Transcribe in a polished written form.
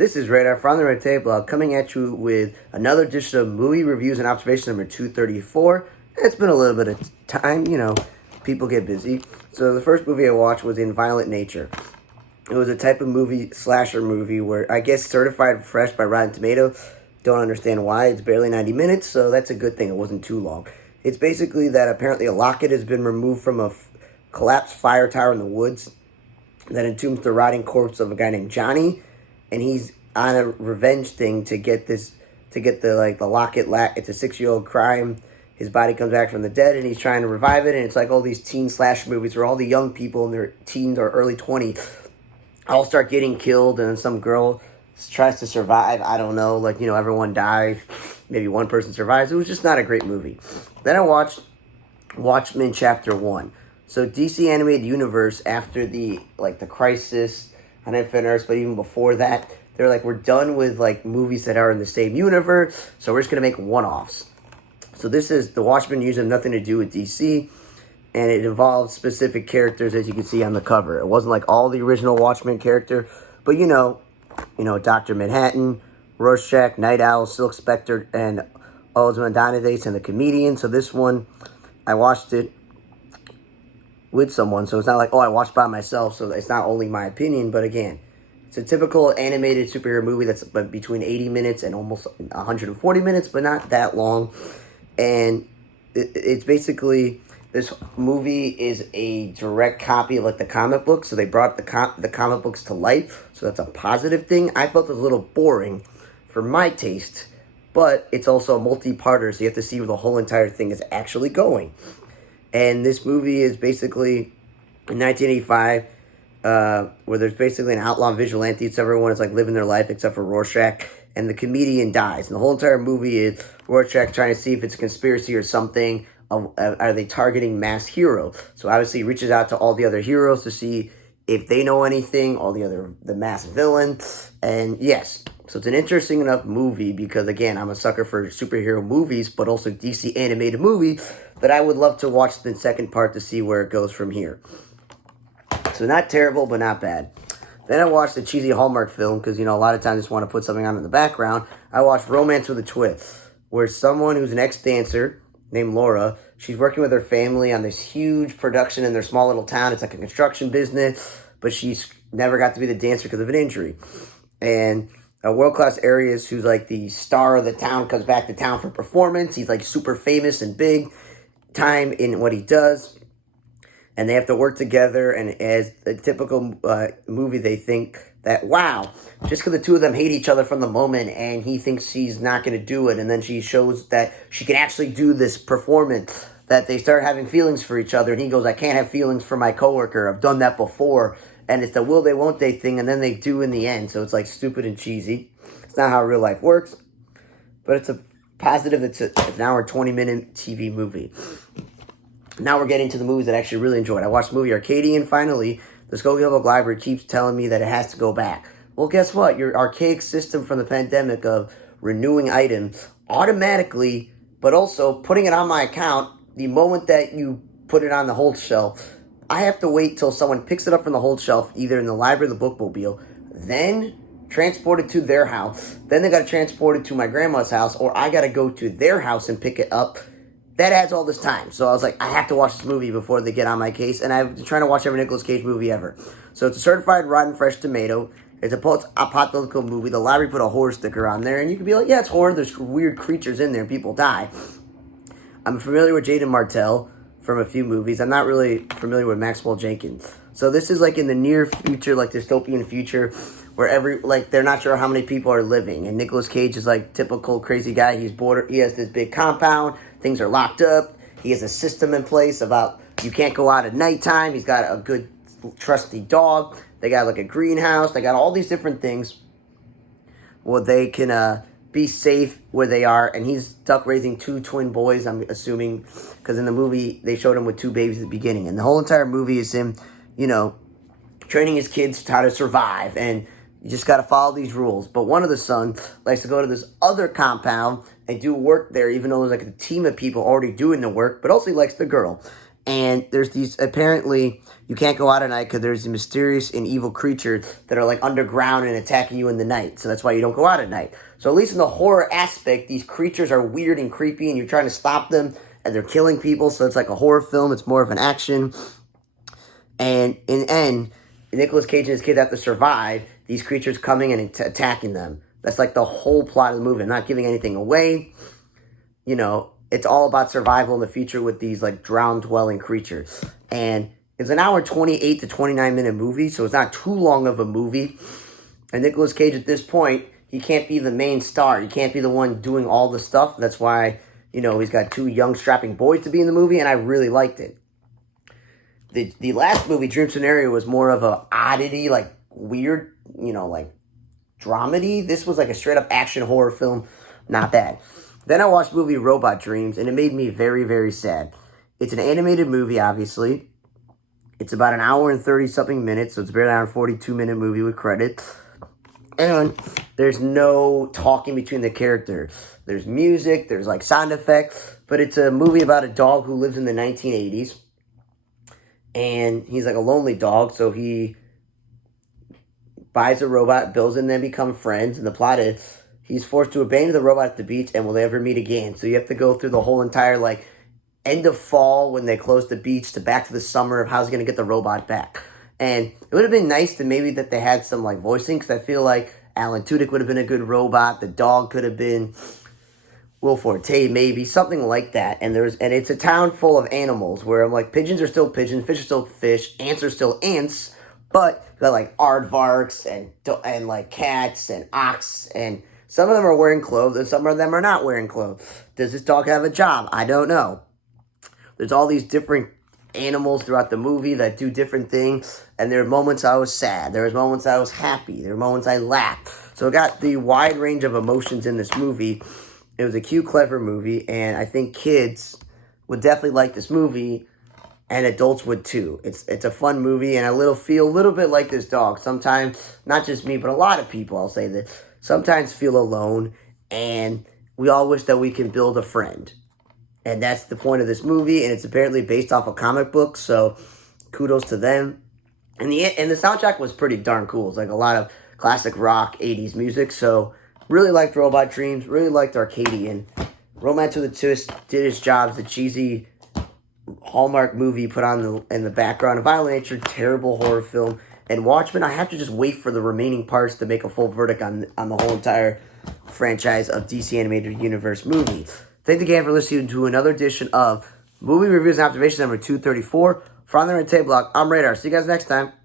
This is Radar from the Red Tape Blog coming at you with another edition of movie reviews and observation number 234. It's been a little bit of time, people get busy. So the first movie I watched was In Violent Nature. It was a type of movie, slasher movie, where I guess certified fresh by Rotten Tomatoes. Don't understand why. It's barely 90 minutes, so that's a good thing. It wasn't too long. It's basically that apparently a locket has been removed from a collapsed fire tower in the woods that entombs the rotting corpse of a guy named Johnny. And he's on a revenge thing to get the locket. It's a 6-year-old crime. His body comes back from the dead, and he's trying to revive it. And it's like all these teen slash movies where all the young people in their teens or early 20s all start getting killed, and some girl tries to survive. I don't know, everyone dies. Maybe one person survives. It was just not a great movie. Then I watched Watchmen Chapter 1. So DC Animated Universe, after the Crisis on Infinite Earths, but even before that, they're like, we're done with movies that are in the same universe, so we're just going to make one-offs. So this is, the Watchmen usually have nothing to do with DC, and it involves specific characters, as you can see on the cover. It wasn't like all the original Watchmen character, but Dr. Manhattan, Rorschach, Night Owl, Silk Spectre, and Ozymandias, and the Comedian. So this one, I watched it with someone, so it's not like, I watched by myself, so it's not only my opinion, but again, it's a typical animated superhero movie that's between 80 minutes and almost 140 minutes, but not that long. And it's basically, this movie is a direct copy of the comic books, so they brought the comic books to life, so that's a positive thing. I felt it was a little boring for my taste, but it's also a multi-parter, so you have to see where the whole entire thing is actually going. And this movie is basically in 1985, where there's basically an outlaw vigilante. It's everyone is living their life except for Rorschach, and the comedian dies. And the whole entire movie is Rorschach trying to see if it's a conspiracy or something. Are they targeting mass heroes? So obviously he reaches out to all the other heroes to see if they know anything, the mass villains. And yes, so it's an interesting enough movie because, again, I'm a sucker for superhero movies, but also DC animated movies, that I would love to watch the second part to see where it goes from here. So not terrible, but not bad. Then I watched a cheesy Hallmark film because, a lot of times I just want to put something on in the background. I watched Romance with a Twist, where someone who's an ex-dancer named Laura, she's working with her family on this huge production in their small little town. It's like a construction business, but she's never got to be the dancer because of an injury. And world-class Arias, who's the star of the town, comes back to town for performance. He's super famous and big time in what he does. And they have to work together, and as a typical movie, they think that, wow, just because the two of them hate each other from the moment, and he thinks she's not going to do it, and then she shows that she can actually do this performance, that they start having feelings for each other, and he goes, I can't have feelings for my coworker, I've done that before, and it's the will they, won't they thing, and then they do in the end, so it's stupid and cheesy. It's not how real life works, but it's a positive. It's an hour and 20-minute TV movie. Now we're getting to the movies that I actually really enjoyed. I watched the movie Arcadian finally. The Skokie Public Library keeps telling me that it has to go back. Well, guess what? Your archaic system from the pandemic of renewing items automatically, but also putting it on my account, the moment that you put it on the hold shelf, I have to wait till someone picks it up from the hold shelf, either in the library or the bookmobile, then transport it to their house. Then they got to transport it to my grandma's house, or I got to go to their house and pick it up. That adds all this time. So I was like, I have to watch this movie before they get on my case. And I've been trying to watch every Nicolas Cage movie ever. So it's a certified rotten fresh tomato. It's a post-apocalyptic movie. The library put a horror sticker on there. And you can be like, yeah, it's horror. There's weird creatures in there and people die. I'm familiar with Jaden Martell from a few movies. I'm not really familiar with Maxwell Jenkins. So this is in the near future, dystopian future, where they're not sure how many people are living. And Nicolas Cage is typical crazy guy. He's bored. He has this big compound. Things are locked up. He has a system in place about you can't go out at nighttime. He's got a good, trusty dog. They got a greenhouse. They got all these different things where they can be safe where they are. And he's stuck raising 2 twin boys, I'm assuming, because in the movie they showed him with 2 babies at the beginning. And the whole entire movie is him, training his kids how to survive. And you just got to follow these rules. But one of the sons likes to go to this other compound and do work there, even though there's a team of people already doing the work. But also he likes the girl. And there's these, apparently, you can't go out at night because there's mysterious and evil creatures that are like underground and attacking you in the night. So that's why you don't go out at night. So at least in the horror aspect, these creatures are weird and creepy and you're trying to stop them and they're killing people. So it's like a horror film. It's more of an action. And in the end, Nicolas Cage and his kids have to survive these creatures coming and attacking them. That's like the whole plot of the movie. I'm not giving anything away. You know, it's all about survival in the future with these like drown-dwelling creatures. And it's an hour 28 to 29 minute movie, so it's not too long of a movie. And Nicolas Cage at this point, he can't be the main star. He can't be the one doing all the stuff. That's why, you know, he's got two young strapping boys to be in the movie, and I really liked it. The last movie, Dream Scenario, was more of a oddity, like weird, you know, like dramedy. This was like a straight up action horror film. Not bad. Then I watched the movie Robot Dreams, and it made me very, very sad. It's an animated movie, obviously. It's about an hour and 30-something minutes, so it's barely an hour and 42-minute movie with credits. And there's no talking between the characters. There's music, there's like sound effects, but it's a movie about a dog who lives in the 1980s. And he's like a lonely dog, so he buys a robot, builds it, and then become friends. And the plot is he's forced to abandon the robot at the beach, and will they ever meet again? So you have to go through the whole entire, like, end of fall when they close the beach to back to the summer of how he's going to get the robot back. And it would have been nice to maybe that they had some, like, voicing, because I feel like Alan Tudyk would have been a good robot. The dog could have been Will Forte, maybe, something like that. And it's a town full of animals where I'm like, pigeons are still pigeons, fish are still fish, ants are still ants, but you got like aardvarks and like cats and ox, and some of them are wearing clothes and some of them are not wearing clothes. Does this dog have a job? I don't know. There's all these different animals throughout the movie that do different things, and there are moments I was sad, there was moments I was happy, there were moments I laughed. So it got the wide range of emotions in this movie. It was a cute, clever movie, and I think kids would definitely like this movie, and adults would too. It's a fun movie, and I feel a little bit like this dog. Sometimes, not just me, but a lot of people, I'll say this, sometimes feel alone, and we all wish that we can build a friend. And that's the point of this movie, and it's apparently based off a comic book, so kudos to them. And the soundtrack was pretty darn cool. It's like a lot of classic rock, 80s music, so really liked Robot Dreams, really liked Arcadian. Romance with a Twist did its job. The cheesy Hallmark movie put on in the background. A Violent Nature, terrible horror film. And Watchmen, I have to just wait for the remaining parts to make a full verdict on the whole entire franchise of DC Animated Universe movies. Thank you again for listening to another edition of Movie Reviews and Observations number 234. From the Red Table Block, I'm Radar. See you guys next time.